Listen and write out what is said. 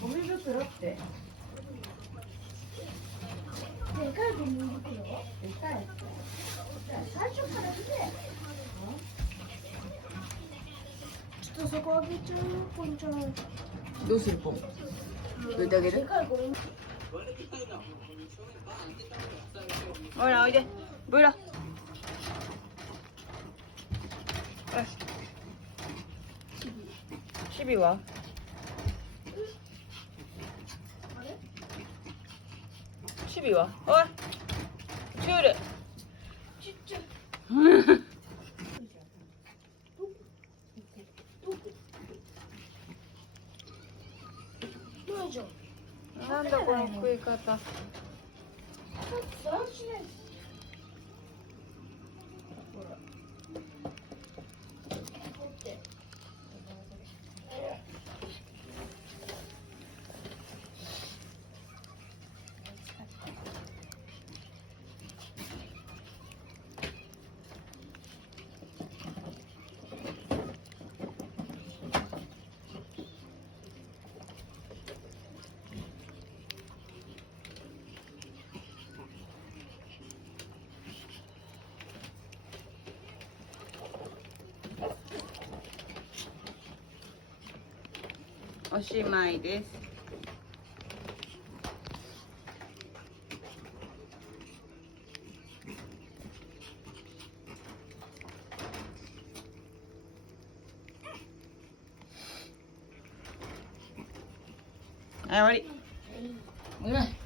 ゴミ袋って。でかいゴミ袋？でかいやつ。最初から来て。ちょっとそこあげちゃう、ポンちゃん。どうするポン？どいてあげる？でかいゴミ。ほらおいで。ブラ。よし。チビは？チビは？おい。チュール。ちっちゃい。どうじゃ。なんだこの食い方。おしまいです。はい、終わり。